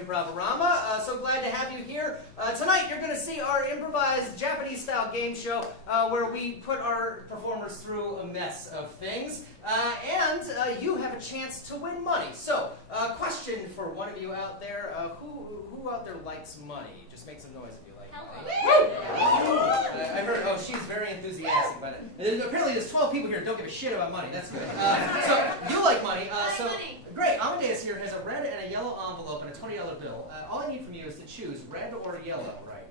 Improvarama. So glad to have you here. Tonight you're going to see our improvised Japanese-style game show where we put our performers through a mess of things. And you have a chance to win money. So, question for one of you out there. Who out there likes money? Just make some noise if you like money. I heard, oh, she's very enthusiastic about it. Apparently there's 12 people here who don't give a shit about money. That's good. So, you like money. Great. Amadeus here has a red and a yellow envelope and a $20 bill. All I need from you is to choose red or yellow right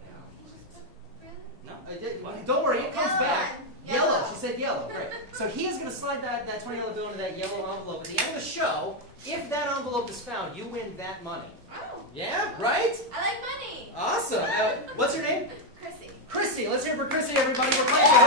now. No? Don't worry, it comes back. Yellow. She said yellow. Great. So he is going to slide that $20 bill into that yellow envelope. At the end of the show, if that envelope is found, you win that money. Oh. Yeah? Right? I like money. Awesome. What's your name? Chrissy. Chrissy. Let's hear it for Chrissy, everybody. We're playing All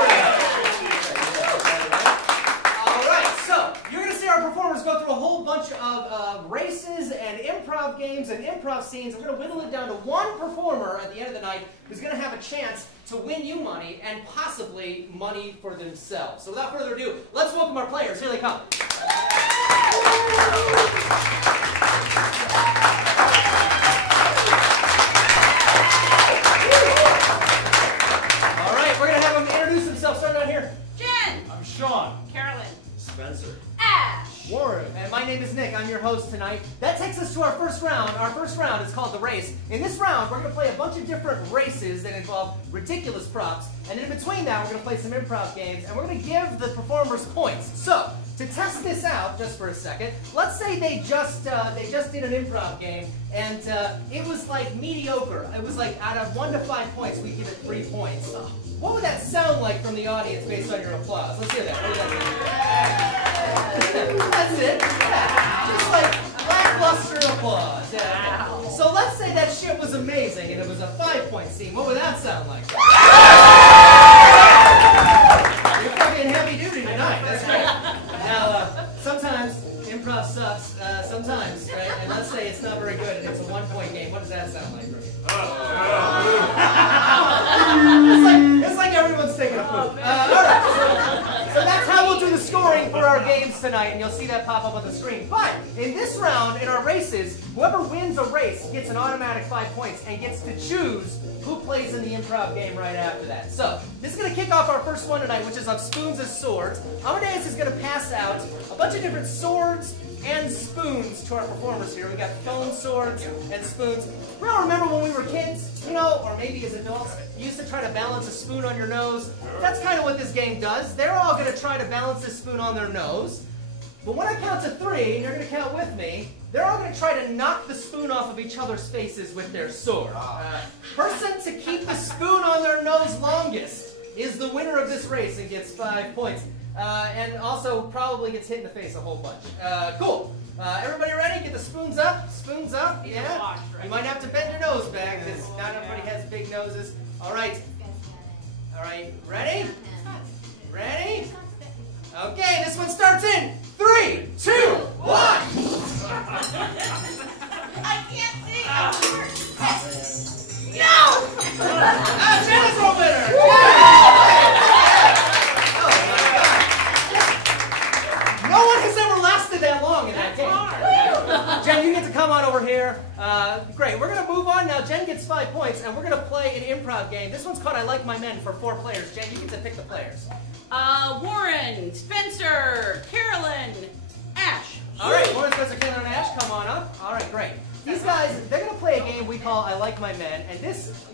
right. So you're going to see our performers go through a whole bunch of races and improv games and improv scenes. We're going to whittle it down to one performer at the end of the night who's going to have a chance to win you money and possibly money for themselves. So without further ado, let's welcome our players. Here they come. All right, we're going to have them introduce themselves. Starting out here. Jen. I'm Sean. Carolyn. Spencer. Ash. Warren. And my name is Nick. I'm your host tonight. That takes us to our first round. Our first round is called the race. In this round, we're going to play a bunch of different races that involve ridiculous props. And in between that, we're going to play some improv games, and we're going to give the performers points. So, to test this out, just for a second, let's say they just did an improv game, and it was like mediocre. It was like out of 1 to 5 points, we give it 3 points. What would that sound like from the audience based on your applause? Let's hear that. What would that sound like? That's it. Yeah. Just like lackluster applause. Yeah. Wow. So let's say that shit was amazing and it was a 5-point scene. What would that sound like? You're fucking heavy duty tonight. That's great. Now, sometimes improv sucks. Sometimes, right? And let's say it's not very good and it's a 1-point game. What does that sound like? It's like everyone's taking a poop. All right, so that's how we'll do the scoring for our games tonight, and you'll see that pop up on the screen. But in this round, in our races, whoever wins a race gets an automatic 5 points and gets to choose who plays in the improv game right after that. So this is going to kick off our first one tonight, which is of spoons as swords. Amadeus is going to pass out a bunch of different swords and spoons to our performers here. We got foam swords and spoons. We all remember when we were kids, you know, or maybe as adults, you used to try to balance a spoon on your nose. That's kind of what this game does. They're all going to try to balance this spoon on their nose. But when I count to 3, and you're going to count with me, they're all going to try to knock the spoon off of each other's faces with their sword. Person to keep the spoon on their nose longest is the winner of this race and gets 5 points. And also probably gets hit in the face a whole bunch. Cool. Everybody ready? Get the spoons up. Spoons up. Yeah. You might have to bend your nose back because not everybody has big noses. All right. All right. Ready? Ready? Okay. This one starts in 3, 2, 1. I can't see. No! Jenna's our winner. No one has ever lasted that long in that game. Jen, you get to come on over here. Great. We're going to move on now. Jen gets 5 points, and we're going to play an improv game. This one's called I Like My Men for 4 players. Jen, you get to pick the players. Warren, Spencer, Carolyn, Ash. All right, Warren, Spencer, Carolyn, and Ash, come on up. All right, great. These guys, they're going to play a game we call I Like My Men, and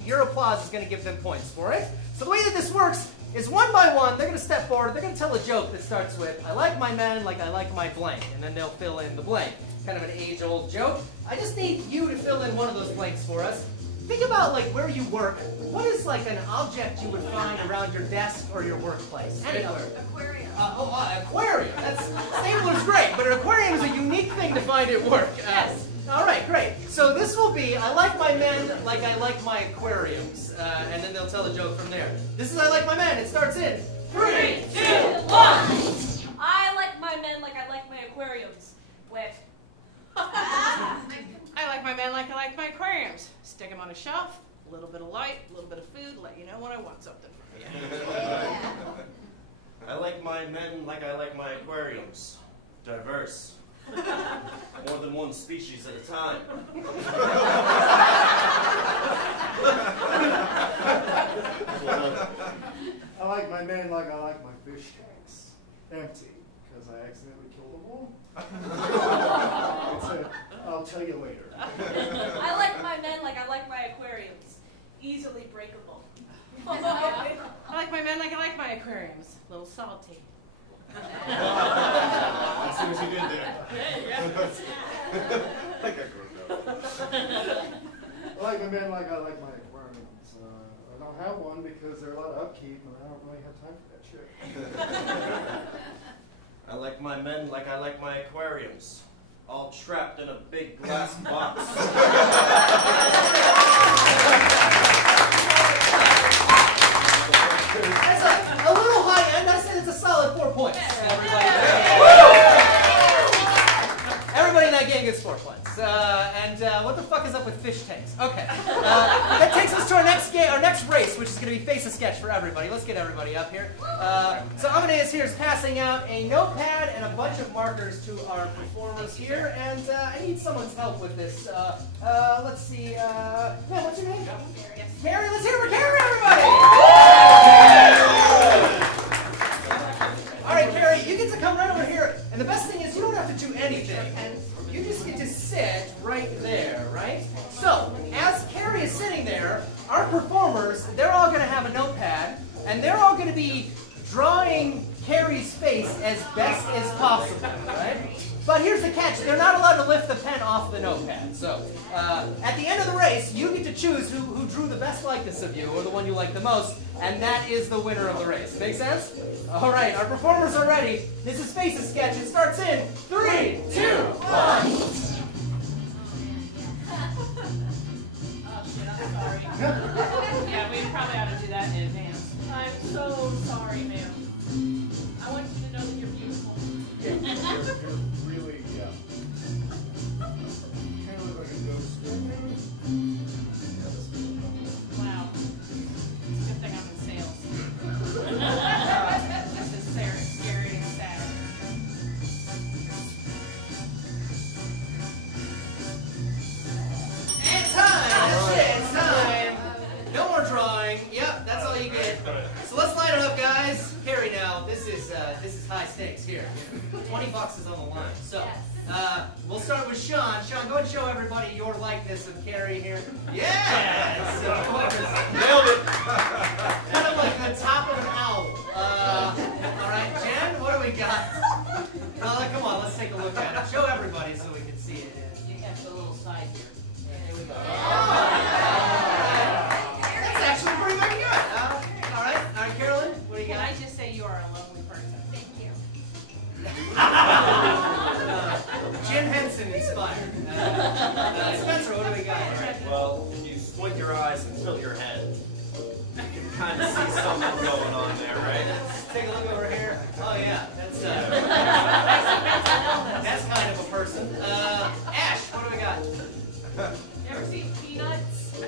your applause is going to give them points for it. So the way that this works is one by one, they're going to step forward, they're going to tell a joke that starts with, I like my men like I like my blank, and then they'll fill in the blank. Kind of an age-old joke. I just need you to fill in one of those blanks for us. Think about like where you work. What is like an object you would find around your desk or your workplace? Anywhere. Aquarium. Aquarium. Stapler's great, but an aquarium is a unique thing to find at work. Yes. All right, great. So this will be, I like my men like I like my aquariums. And then they'll tell a joke from there. This is I like my men. It starts in 3, 2, 1. I like my men like I like my aquariums. Wet. I like my men like I like my aquariums. Stick them on a shelf, a little bit of light, a little bit of food, let you know when I want something from you. I like my men like I like my aquariums. Diverse. More than one species at a time. I like my men like I like my fish tanks. Empty, because I accidentally killed them all. I'll tell you later. I like my men like I like my aquariums. Easily breakable. I like my men like I like my aquariums. A little salty. Let's see what you did there. I think I grew up. I like my men like I like my aquariums. I don't have one because they're a lot of upkeep and I don't really have time for that shit. I like my men like I like my aquariums. All trapped in a big glass box. That's a little high end. I said it's a solid 4 points. Everybody in that game gets 4 points. What the fuck is up with fish tanks? Okay. That takes us to our next game, our next race, which is going to be face a sketch for everybody. Let's get everybody up here. So Amadeus here is passing out a notepad and a bunch of markers to our performers here, and I need someone's help with this. Let's see. Man, what's your name? Carrie. Let's hear it for Carrie, everybody! All right, Carrie, you get to come right over here, and the best thing is you don't have to do anything. You just get to sit right there, right? So, as Carrie is sitting there, our performers, they're all going to have a notepad, and they're all going to be drawing Carrie's face as best as possible, right? But here's the catch. They're not allowed to lift the pen off the notepad. So, at the end of the race, you get to choose who drew the best likeness of you, or the one you like the most, and that is the winner of the race. Make sense? All right, our performers are ready. This is Face a Sketch. It starts in 3, 2, 1. Oh shit, I'm sorry. Yeah, we probably ought to do that in advance. I'm so sorry, ma'am. I want you to know that you're beautiful. You're really, kind of look like a ghost. Wow. It's a good thing I'm in sales. This is scary and sad. And time! That's it, it's time! No more drawing. Yep, that's all you get. So let's light it up, guys. Carrie, now, this is high stakes here. $20 is on the line. So, we'll start with Sean. Sean, go ahead and show everybody your likeness of Carrie here. Yeah! Nailed it! Kind of like the top of an owl. All right, Jen, what do we got? Come on, let's take a look at it. Show everybody so we can see it. You have the little side here. There we go. That's actually pretty good. All right, Carolyn, what do you Can got? I just say you are a lovely person? Thank you. Jim Henson inspired. Spencer, what do we got? Well, if you squint your eyes and tilt your head, you can kind of see something going on there, right? Let's take a look over here. Oh yeah, that's kind of a person. Ash, what do we got? You ever seen Peanuts?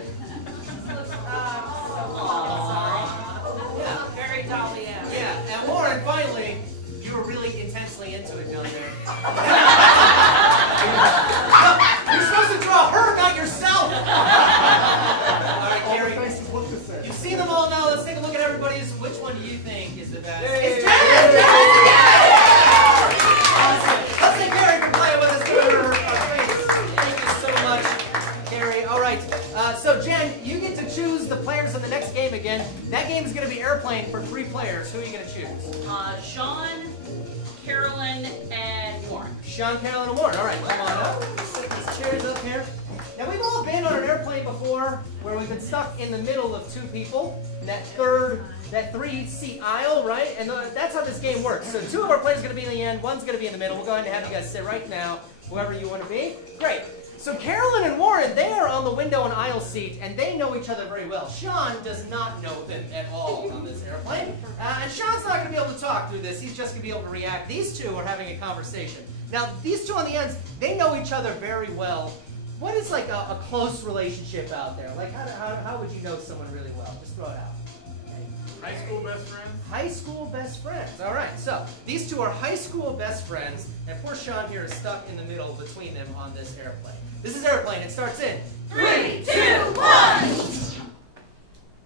Yeah. Very dolly-esque. Yeah, and Warren, finally, you were really intensely into it down there. No, you're supposed to draw her, not yourself! All right, All the Carrie, faces look the same. you've seen them all now. Let's take a look at everybody's. Which one do you think is the best? Yay. It's Jen! Awesome. Let's thank Carrie for playing with us. Give her her face. Thank you so much, Carrie. All right, so Jen, you get to choose the players in the next game again. That game is going to be Airplane for 3 players. Who are you going to choose? Sean, Carolyn, and Warren. Sean, Carolyn, and Warren. All right, come on up. Set these chairs up here. Now, we've all been on an airplane before where we've been stuck in the middle of 2 people in that 3-seat aisle, right? And that's how this game works. So 2 of our players are going to be in the end, 1's going to be in the middle. We'll go ahead and have you guys sit right now, whoever you want to be. Great. So Carolyn and Warren, they are on the window and aisle seat, and they know each other very well. Sean does not know them at all on this airplane. And Sean's not going to be able to talk through this. He's just going to be able to react. These 2 are having a conversation. Now, these 2 on the ends, they know each other very well. What is like a close relationship out there? Like, how would you know someone really well? Just throw it out. Okay. High school best friends? High school best friends. All right, so these two are high school best friends, and poor Sean here is stuck in the middle between them on this airplane. This is airplane. It starts in 3, 2, 1.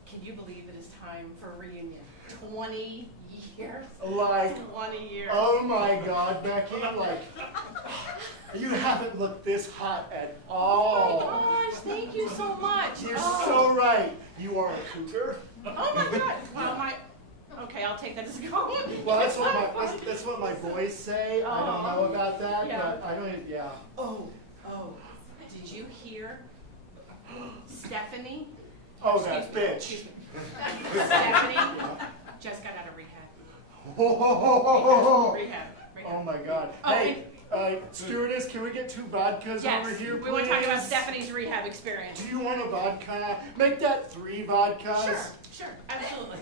Can you believe it is time for a reunion? 20 years? Like, 20 years. oh my God, Becky, like, you haven't looked this hot at all. Oh my gosh, thank you so much. You're so right. You are a cougar. Oh my God. Well, okay, I'll take that as a compliment. Well, that's what my boys say. I don't know about that, Yeah. but I don't. Yeah. Oh, did you hear Stephanie? Oh, that bitch. Excuse me. Stephanie just got out of rehab. Rehab. Oh my God. Oh, Hey, stewardess, can we get 2 vodkas Yes, over here, please? we want to talk about Stephanie's rehab experience. Do you want a vodka? Make that 3 vodkas. Sure, absolutely.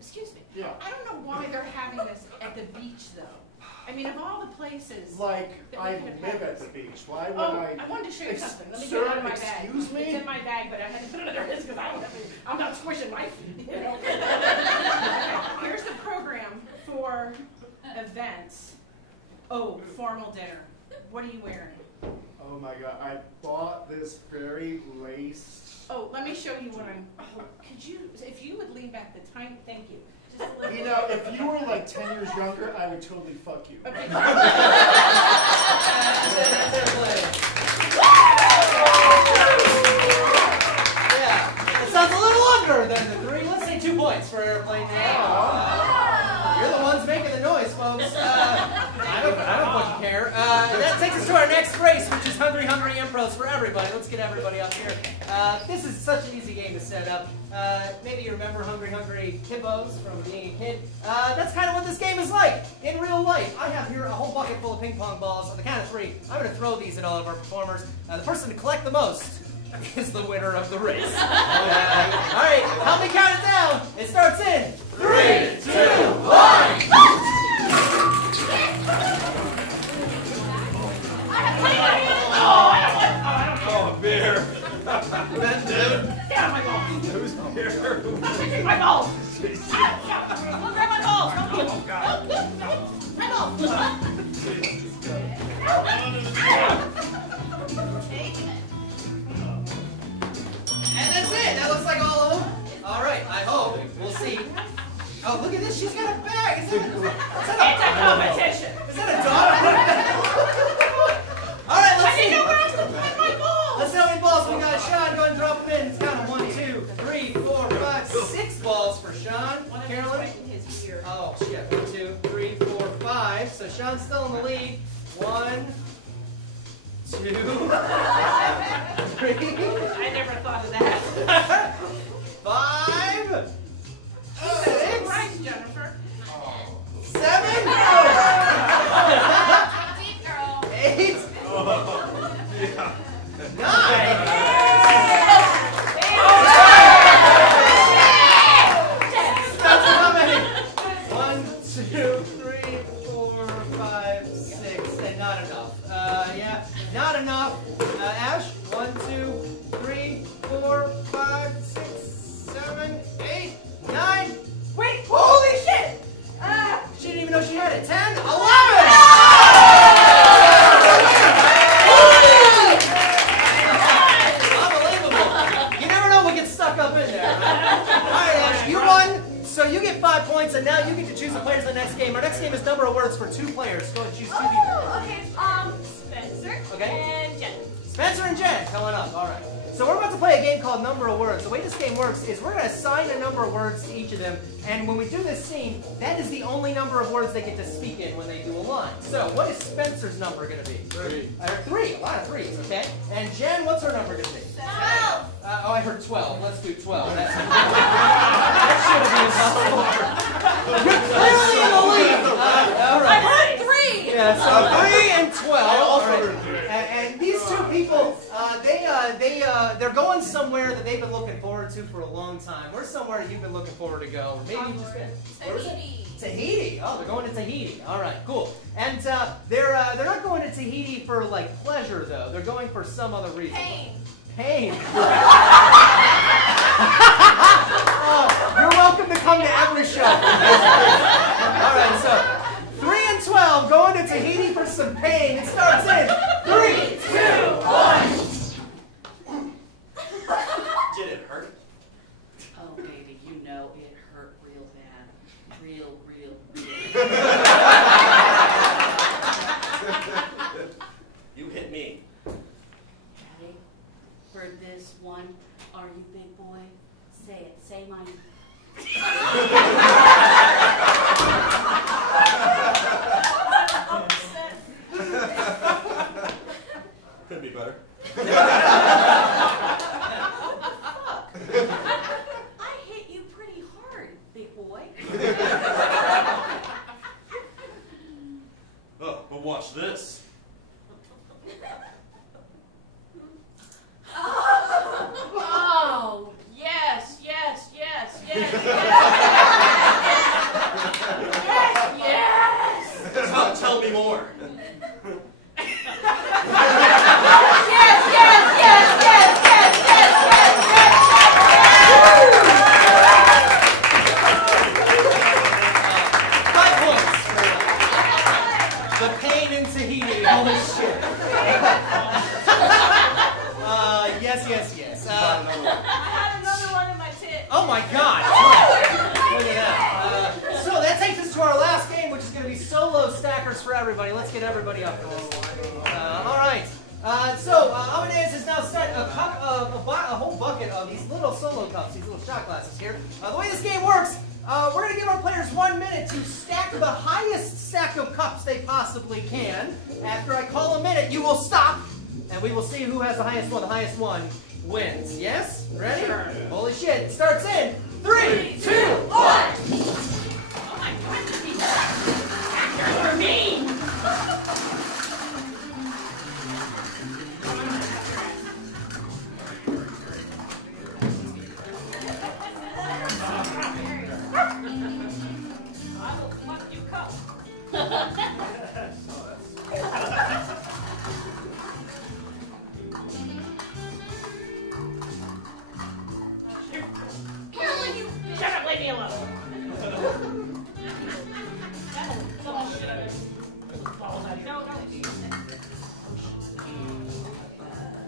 Excuse me. Yeah. I don't know why they're having this at the beach, though. I mean, of all the places. Like, that we I could live have at this. the beach. Why would I wanted to show you something. Let me get it out of my bag. Excuse me? It's in my bag, but I had to put it under his because I'm not squishing my feet. You know? Here's the program for events. Oh, formal dinner. What are you wearing? Oh my God, I bought this very laced. Oh, let me show you what I'm. Oh, could you, if you would lean back the time, thank you. Just a little. You know, if you were like 10 years younger, I would totally fuck you. Okay. That's airplane. Yeah, it sounds a little longer than the 3. Let's say 2 points for airplane now. You're the ones making the noise, folks. I don't fucking care. That takes us to our next race, which is Hungry Hungry Impros for everybody. Let's get everybody up here. This is such an easy game to set up. Maybe you remember Hungry Hungry Hippos from being a kid. That's kind of what this game is like in real life. I have here a whole bucket full of ping pong balls. On the count of 3, I'm going to throw these at all of our performers. The person to collect the most is the winner of the race. All right, help me count it down. It starts in 3, 2, 1. Oh, beer. Get out of my balls! Who's beer? I'm taking my balls! Don't grab my balls! Oh, God. My balls! And that's it. That looks like all of them. All right, I hope. We'll see. Oh, look at this. She's got a bag. Is that It's a competition! Is that a dog? All right, let's see. My balls! Let's see how many balls we got. Sean, go ahead and drop them in. Let's count them. 1, 2, 3, 4, 5, 6 balls for Sean. Carolyn? His ear. Oh, shit. 1, 2, 3, 4, 5. So Sean's still in the lead. 1, 2, 3. I never thought of that. 5, 6, Right, Jennifer. 7, 8, 9. That's how many? 1, 2, 3, 4, 5, 6, and not enough. Yeah, not enough. Ash, 1, 2, 3, 4, 5, 6, 7, 8, 9. Wait, holy shit! She didn't even know she had it. 10, 11! Unbelievable. You never know what gets stuck up in there. Alright, Ash, you won, so you get 5 points, and now you get to choose the players of the next game. Our next game is number of words for 2 players. Go ahead and choose 2 people. Okay, Spencer Okay. and Jen. Spencer and Jen coming up. All right. So we're about to play a game called Number of Words. The way this game works is we're going to assign a number of words to each of them, and when we do this scene, that is the only number of words they get to speak in when they do a line. So what is Spencer's number going to be? 3. 3. A lot of 3s, okay? And Jen, what's her number going to be? 12. Oh, I heard 12. Let's do 12. That should be impossible. You're clearly in the lead. All right. I heard 3. Yeah, so 3 and 12. I also All right. heard 3. And these 2 people, they're going somewhere that they've been looking forward to for a long time. Where's somewhere you've been looking forward to go? Or maybe you've just been. Tahiti. Tahiti. Oh, they're going to Tahiti. All right, cool. And they're not going to Tahiti for like pleasure though. They're going for some other reason. Pain. Pain. say my... Could be better. I hit you pretty hard, big boy. Oh, but watch this. Oh, yes, yes, yes, yes, yes, yes. Tell me more. Yes, yes, yes, yes, yes, yes, yes, yes, yes. 5 points. The pain in Tahiti. Holy shit. Yes, yes, yes. I had another one in my tit. Oh my God! Look at that. So that takes us to our last game, which is going to be solo stackers for everybody. Let's get everybody up for this. All right. So Amadeus has now set a whole bucket of these little solo cups, these little shot glasses here. The way this game works, we're going to give our players 1 minute to stack the highest stack of cups they possibly can. After I call a minute, you will stop, and we will see who has the highest one. The highest one wins. Yes? Ready? Sure. Holy shit. It starts in 3, 2, 1. Oh my God, you're for me. I will fuck you cup. Carolyn, you shut up, leave me alone. No, no.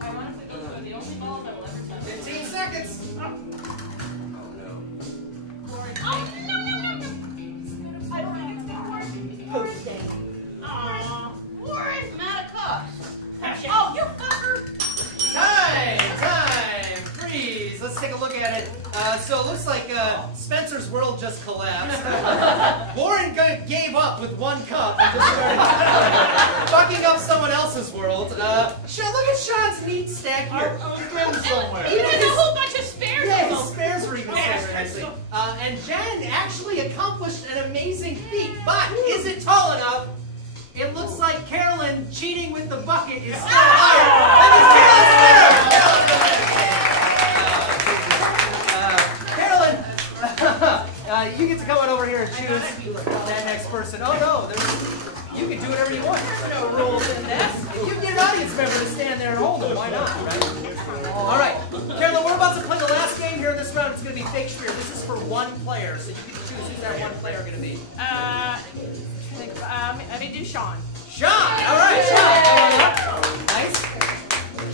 Ironically, those are the only balls I will ever touch. 15 seconds. Oh, no, no, no, no. I don't think it's gonna work. Posting. Aw, Warren, I'm out of cups. Oh, you fucker. Time! Freeze! Let's take a look at it. So it looks like Spencer's world just collapsed. Warren gave up with 1 cup and just started fucking up someone else's world. Look at Sean's neat stack here. Even there's a whole bunch of spares. Yeah, of his them. spares were even so nicely. And Jen actually accomplished an amazing feat, but is it tall enough? It looks like Carolyn cheating with the bucket is still higher. Carolyn, you get to come on over here and choose that next person. Oh no, you can do whatever you want. There's no rules in this. You can get an audience member to stand there and hold them. Why not, right? All right, Carolyn, we're about to play the last game here in this round. It's going to be Fake Spear. This is for 1 player, so you can choose who's that 1 player going to be. I may do Sean. Sean! Alright, Sean! Nice.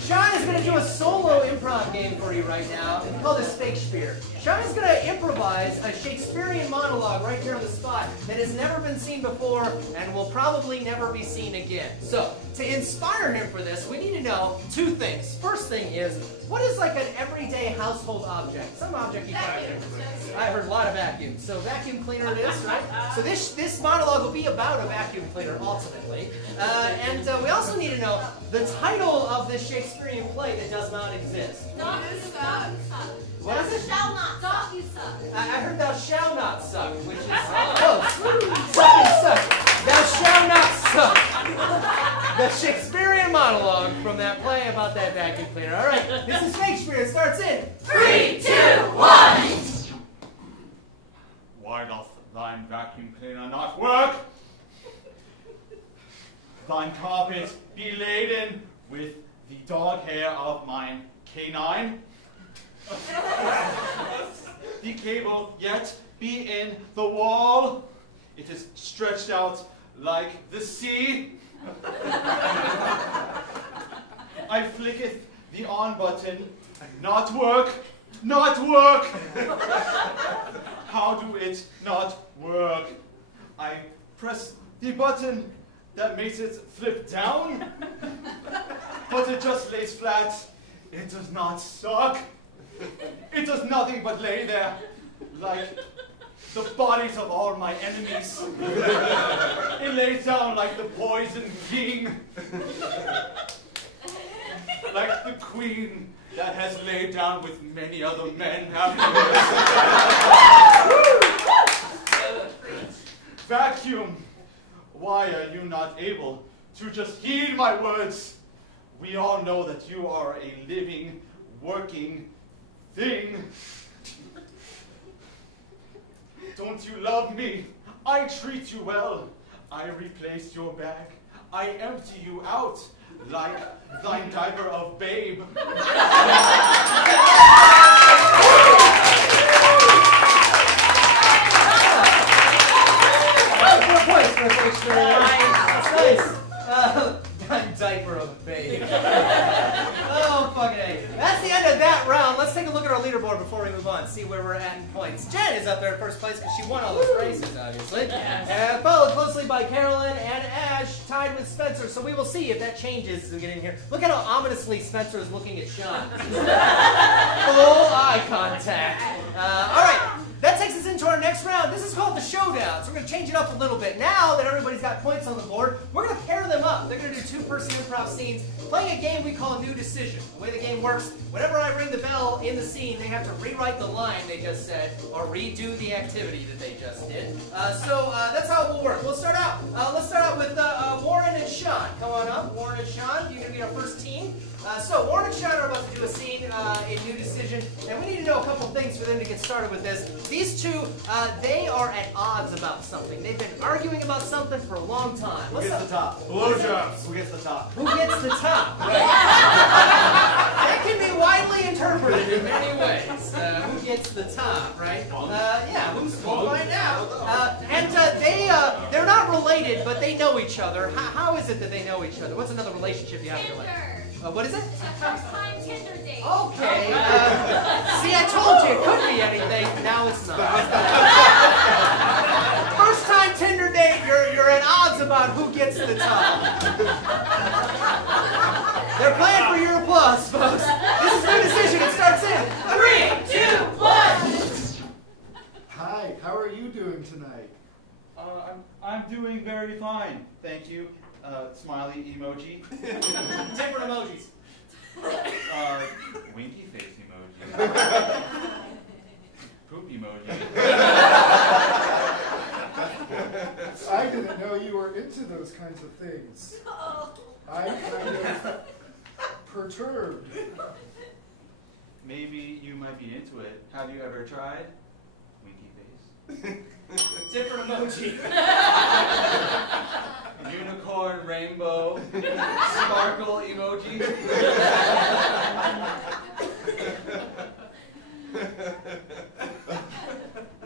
Sean is going to do a solo improv game for you right now. We call this Fake Spear. Sean is going to improvise a Shakespearean monologue right here on the spot that has never been seen before and will probably never be seen again. So, to inspire him for this, we need to know 2 things. First thing is, what is like an everyday household object? Some object you find there. I heard a lot of vacuums. So vacuum cleaner it is, right? So this monologue will be about a vacuum cleaner, ultimately. And we also need to know the title of this Shakespearean play that does not exist. Stop, you suck. What is it? Shall not. Stop, you suck. I heard thou shall not suck, which is close. Suck and suck. Thou shall not suck. The Shakespearean monologue from that play about that vacuum cleaner. All right, this is Shakespeare. It starts in 3, 2, 1. Why doth thine vacuum cleaner not work? Thine carpet be laden with the dog hair of mine canine. The cable yet be in the wall. It is stretched out like the sea. I flicketh the on button, not work, not work. How do it not work? I press the button that makes it flip down, but it just lays flat. It does not suck. It does nothing but lay there, like the bodies of all my enemies. It lays down like the poison king, like the queen that has laid down with many other men afterwards. Vacuum, why are you not able to just heed my words? We all know that you are a living, working thing. Don't you love me? I treat you well. I replace your bag. I empty you out like thine diaper of babe. Nice. Diaper of babe. Oh, fucking A. That's the end of that round. Let's take a look at our leaderboard before we move on, see where we're at in points. Jen is up there in first place because she won all those races, obviously. Followed closely by Carolyn and Ash, tied with Spencer. So we will see if that changes as we get in here. Look at how ominously Spencer is looking at Sean. Full eye contact. All right. That takes us into our next round. This is called the showdown. So we're going to change it up a little bit. Now that everybody's got points on the board, we're going to pair them up. They're going to do two-person improv scenes, playing a game we call New Decision. The way the game works, whenever I ring the bell in the scene, they have to rewrite the line they just said or redo the activity that they just did. So that's how it will work. We'll start out. Let's start out with Warren and Sean. Come on up. Warren and Sean, you're going to be our first team. So Warren and Sean are about to do a scene in New Decision, and we need to know a couple things for them to get started with this. These two, they are at odds about something. They've been arguing about something for a long time. Who gets the top? Blowjobs. Who gets the top? Who gets the top? Right. That can be widely interpreted in many ways. Who gets the top, right? Yeah, we'll find out. And they're not related, but they know each other. How is it that they know each other? What's another relationship you have in your life? What is it? It's a first-time Tinder date. Okay. See, I told you it could be anything. Now it's not. First-time Tinder date. You're at odds about who gets the top. They're playing for your applause, folks. This is New Decision. It starts in 3, 2, 1. Hi, how are you doing tonight? I'm doing very fine, thank you. Smiley emoji. Different emojis. Winky face emoji. Poop emoji. I didn't know you were into those kinds of things. I'm kind of perturbed. Maybe you might be into it. Have you ever tried? Winky face. Different emoji. Unicorn, rainbow, sparkle emoji.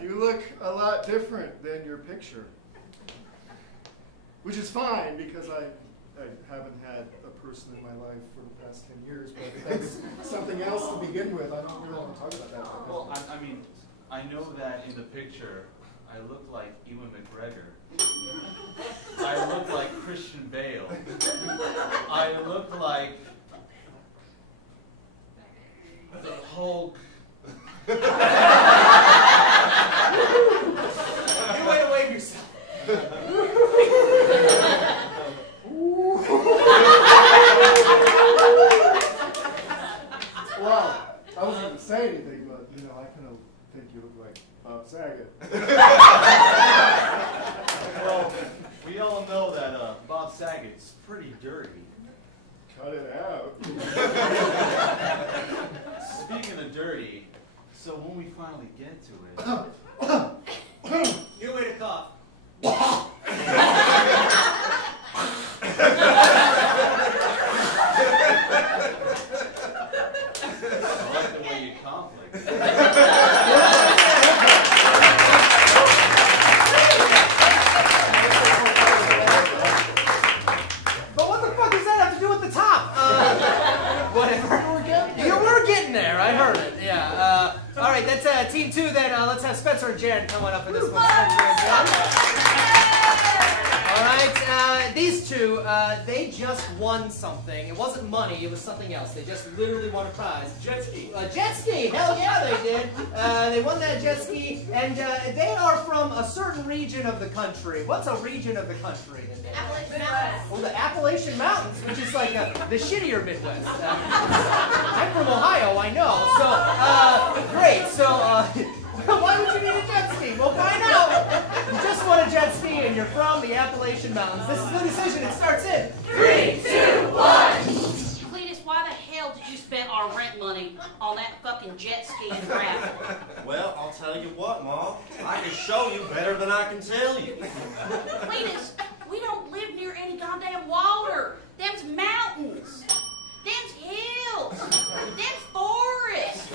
You look a lot different than your picture. Which is fine because I haven't had a person in my life for the past 10 years, but that's something else to begin with. I don't really want to talk about that. Well, I mean, I know that in the picture, I look like Ewan McGregor. I look like Christian Bale. I look like the Hulk. Good way to wave yourself. Well, I wasn't going to say anything, but you know, I kind of think you look like Bob Saget. Well, we all know that Bob Saget's pretty dirty. Cut it out. Speaking of dirty, so when we finally get to it, New way to cough. I like the way you conflict. But what the fuck does that have to do with the top? Whatever. You were getting there. I heard it. Yeah. All right. That's team 2. Then let's have Spencer and Jen come on up for this one. Spencer and Jen. All right, these two, they just won something. It wasn't money, it was something else. They just literally won a prize. Jet ski. Jet ski, hell yeah they did. They won that jet ski, and they are from a certain region of the country. What's a region of the country? Appalachian Mountains. Oh, the Appalachian Mountains, which is like the shittier Midwest. I'm from Ohio, I know. So, great. So, why would you need a jet ski? We'll find out. You just won a jet ski and you're from the Appalachian Mountains. This is the decision. It starts in 3, 2, 1. Cletus, why the hell did you spend our rent money on that fucking jet ski and raffle? Well, I'll tell you what, Mom. I can show you better than I can tell you. Cletus, we don't live near any goddamn water. Them's mountains. Them's hills. Them's forests.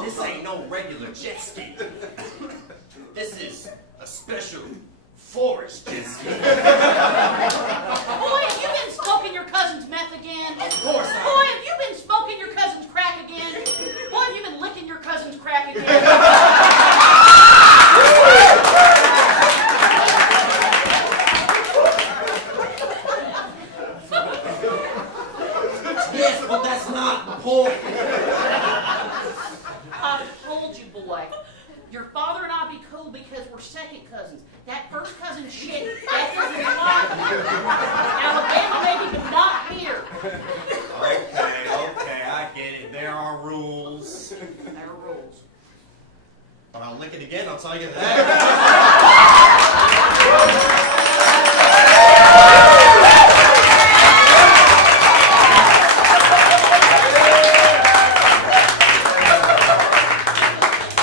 This ain't no regular jet ski. This is a special forest jet ski. Boy, have you been smoking your cousin's meth again? Of course I Boy, have you been smoking your cousin's crack again? Boy, have you been licking your cousin's crack again? Yes, but that's not the point. I told you, boy. Your father and I be cool because we're second cousins. That first cousin shit, that doesn't apply. Alabama maybe, but not here. Okay, I get it. There are rules. There are rules. But I'll lick it again, I'll tell you that.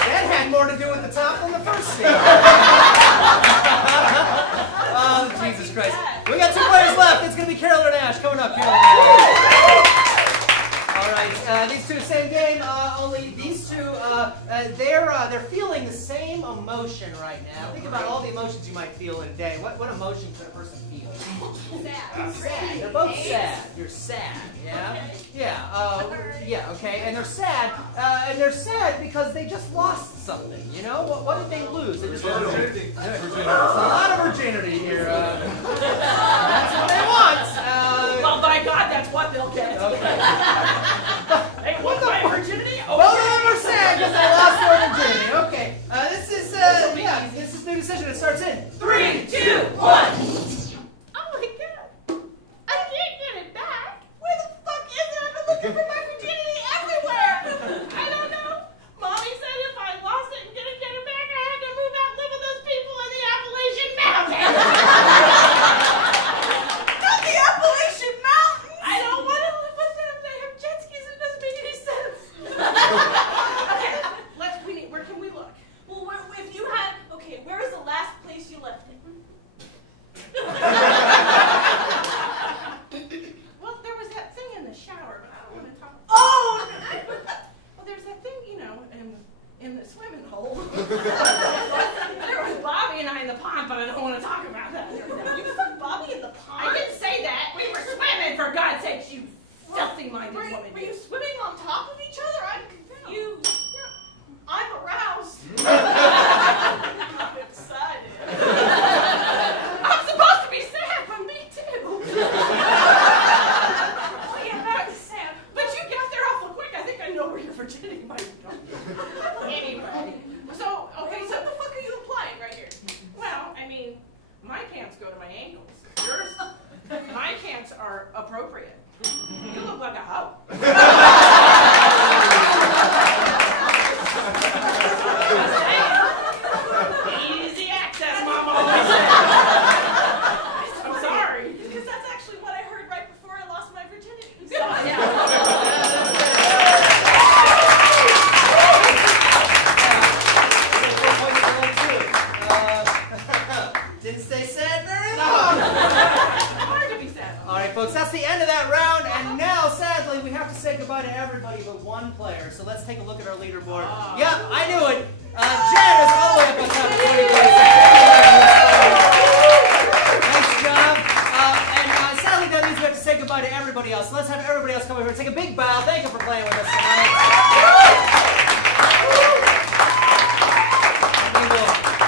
That had more to do with the top than the first scene. Oh, Jesus Christ. We got 2 players left. It's going to be Carol or Nash. Coming up, Carol or Nash. All right, these two, same game, only these two, they're feeling the same emotion right now. Think about all the emotions you might feel in a day. What emotion could a person feel? Sad. Sad. They're both sad. You're sad, yeah? Yeah, okay. And they're sad because they just lost something, you know? What did they lose? They just lost virginity. There's a lot of virginity here. That's what they want. Well, by God, that's what they'll get. Okay. They want my virginity? Both of them are sad because they lost their virginity. Okay. This is the decision. It starts in 3, 2, 1. Oh my God. I can't get it back. Where the fuck is it? I've been looking for my virginity everywhere. I don't know. Mommy said if I lost it and didn't get it back, I had to move out and live with those people in the Appalachian Mountains. Not the Appalachian Mountains. I don't want to live with them. They have jet skis. It doesn't make any sense. Okay, where can we look? Well, if you had, okay, where is the last place you left it? Well, there was that thing in the shower, but I don't want to talk. Oh! Well, there's that thing, in the swimming hole. There was Bobby and I in the pond, but I don't want to talk about that. You fucked Bobby in the pond? I didn't say that. We were swimming, for God's sake, you filthy-minded woman. Were you swimming on top of each other? I'm confused. I'm aroused. I'm excited. I'm supposed to be sad, but me too. Oh, yeah, that was sad. But you got there awful quick. I think I know where your virginity might be going. Anyway, so, okay, so What the fuck are you implying right here? well, I mean, my pants go to my ankles. Yours, my pants are appropriate. You look like a hoe. Easy access, Mama always said. I'm sorry. Because that's actually what I heard right before I lost my virginity. So, Didn't stay sad very long. Hard to be sad. All right, folks, that's the end of that round, and now, sadly, we have to say goodbye to everybody but one player. So let's take a look at our leaderboard. Yep, I knew it. Jen is all the way up on top of 20 places. Nice job. And sadly, that means we have to say goodbye bye to everybody else. Let's have everybody else come over here and take a big bow. Thank you for playing with us tonight. We will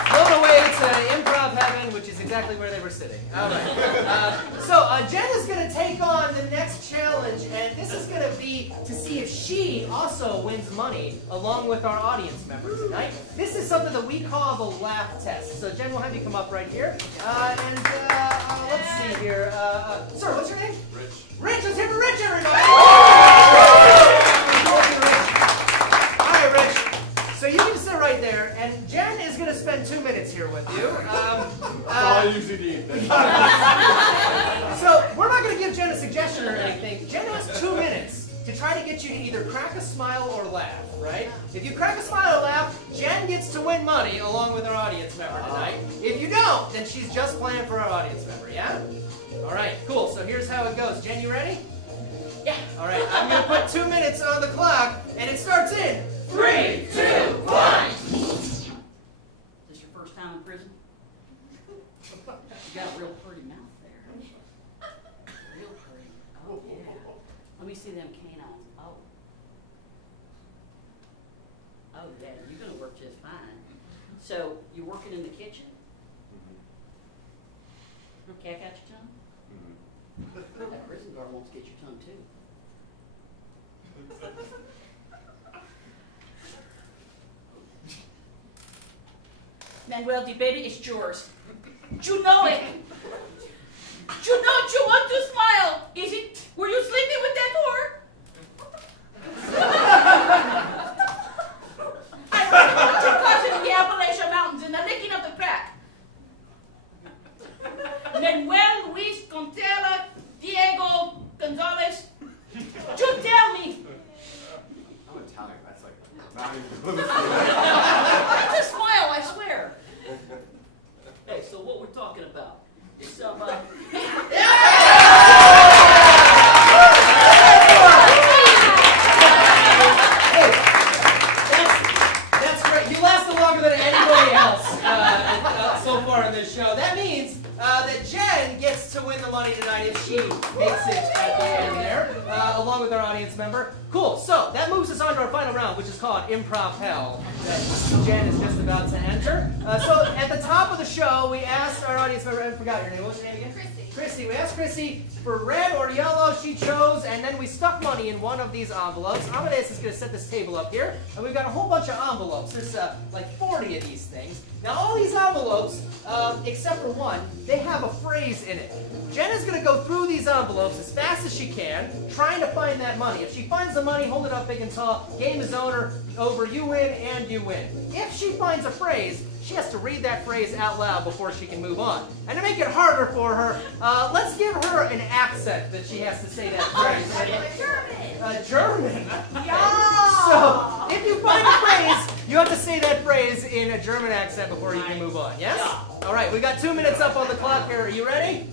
float away to Improv Heaven, which is exactly where they were sitting. All right. So Jen is going to take on the next challenge, and this is going to be to see if she also wins money along with our audience members tonight. This is something that we call the laugh test. So Jen, we'll have you come up right here. Let's see here. Sir, what's your name? Rich. Rich, let's hear for Rich, everybody! All right, Rich. So you can sit right there, and Jen is going to spend 2 minutes here with you. That's all I usually need. So we're not going to give Jen a suggestion or anything. Jen has 2 minutes to try to get you to either crack a smile or laugh, right? If you crack a smile or laugh, Jen gets to win money along with our audience member tonight. If you don't, then she's just playing for our audience member, yeah? All right, cool. So here's how it goes. Jen, you ready? Yeah. All right, I'm going to put 2 minutes on the clock, and it starts in 3, 2, 1. Is this your first time in prison? You got a real pretty mouth there. Real pretty. Oh, yeah. Let me see them canines. Oh. Oh, yeah, you're going to work just fine. So, you're working in the kitchen? Cat got your tongue? That prison guard wants to get your tongue, too. Manuel, the baby is yours. You know it. You know you want to smile. Is it? Were you sleeping with that whore? I heard about your cousin in the Appalachian Mountains and the licking of the crack. Manuel Luis Contreras Diego Gonzalez. You tell me. I'm Italian. That's like not even close. That's a smile, I swear. Hey, so what we're talking about is some, That's great. You lasted longer than anybody else so far in this show. That means that Jen gets to win the money tonight if she makes it at the end there, along with our audience member. Cool. So that moves us on to our final round, which is called Improv Hell, that Jen is just about to enter. So at the top of the show, we asked our audience member, I forgot your name. What was your name again? Chrissy. We asked Chrissy for red or yellow. She chose, and then we stuck money in one of these envelopes. Amadeus is going to set this table up here, and we've got a whole bunch of envelopes. There's like 40 of these things. Now all these envelopes, except for one, they have a phrase in it. Jen is going to go through these envelopes as fast as she can, trying to find that money. If she finds the money, hold it up big and tall. Game is over. You win, and you win. If she finds a phrase, she has to read that phrase out loud before she can move on. And to make it harder for her, let's give her an accent that she has to say that phrase. German. yeah. So, if you find a phrase, you have to say that phrase in a German accent before you can move on. Yes? Yeah. All right, we got 2 minutes up on the clock here. Are you ready?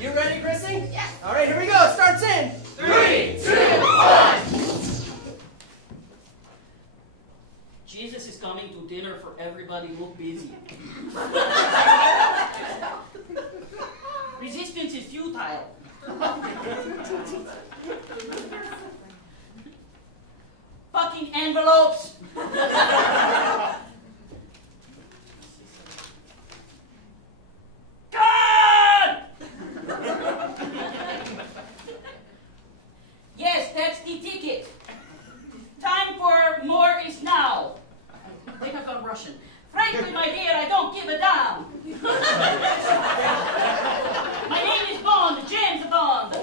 You ready, Chrissy? Yes. All right, here we go. It starts in 3, 2, 1. Jesus is coming to dinner for everybody. Look busy. Resistance is futile. Fucking envelopes. God! Yes, that's the ticket. Time for more is now. I think I've gone Russian. Frankly, my dear, I don't give a damn. My name is Bond, James Bond.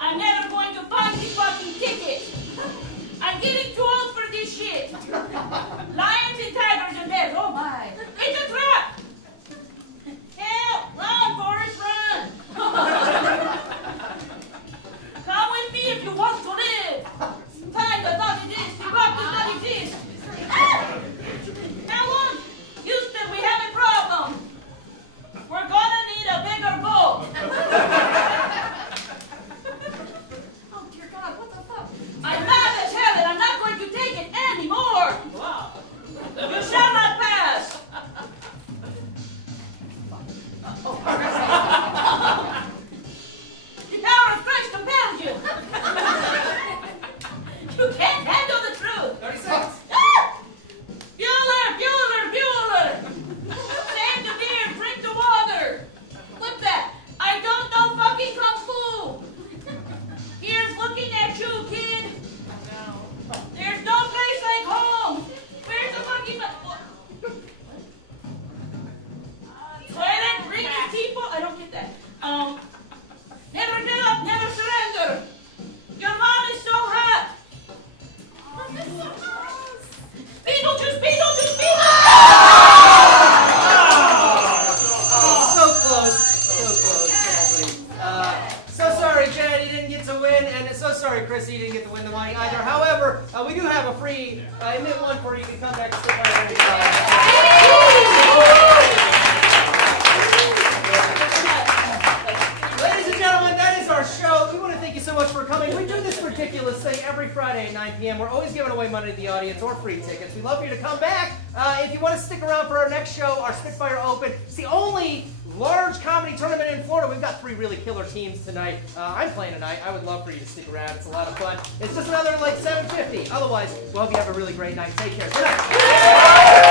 I'm never going to find the fucking ticket. I'm getting too old for this shit. Liar win, and so sorry, Chris, you didn't get to win the money either. However, we do have a free admit one for you. You can come back and sit by Ladies and gentlemen, that is our show. We want to thank you so much for coming. We do this ridiculous thing every Friday at 9 p.m. We're always giving away money to the audience or free tickets. We'd love for you to come back. If you want to stick around for our next show, our Spitfire Open, it's the only large comedy tournament in Florida. We've got 3 really killer teams tonight. I'm playing tonight. I would love for you to stick around. It's a lot of fun. It's just another like $750. Otherwise, we hope you have a really great night. Take care. Good night.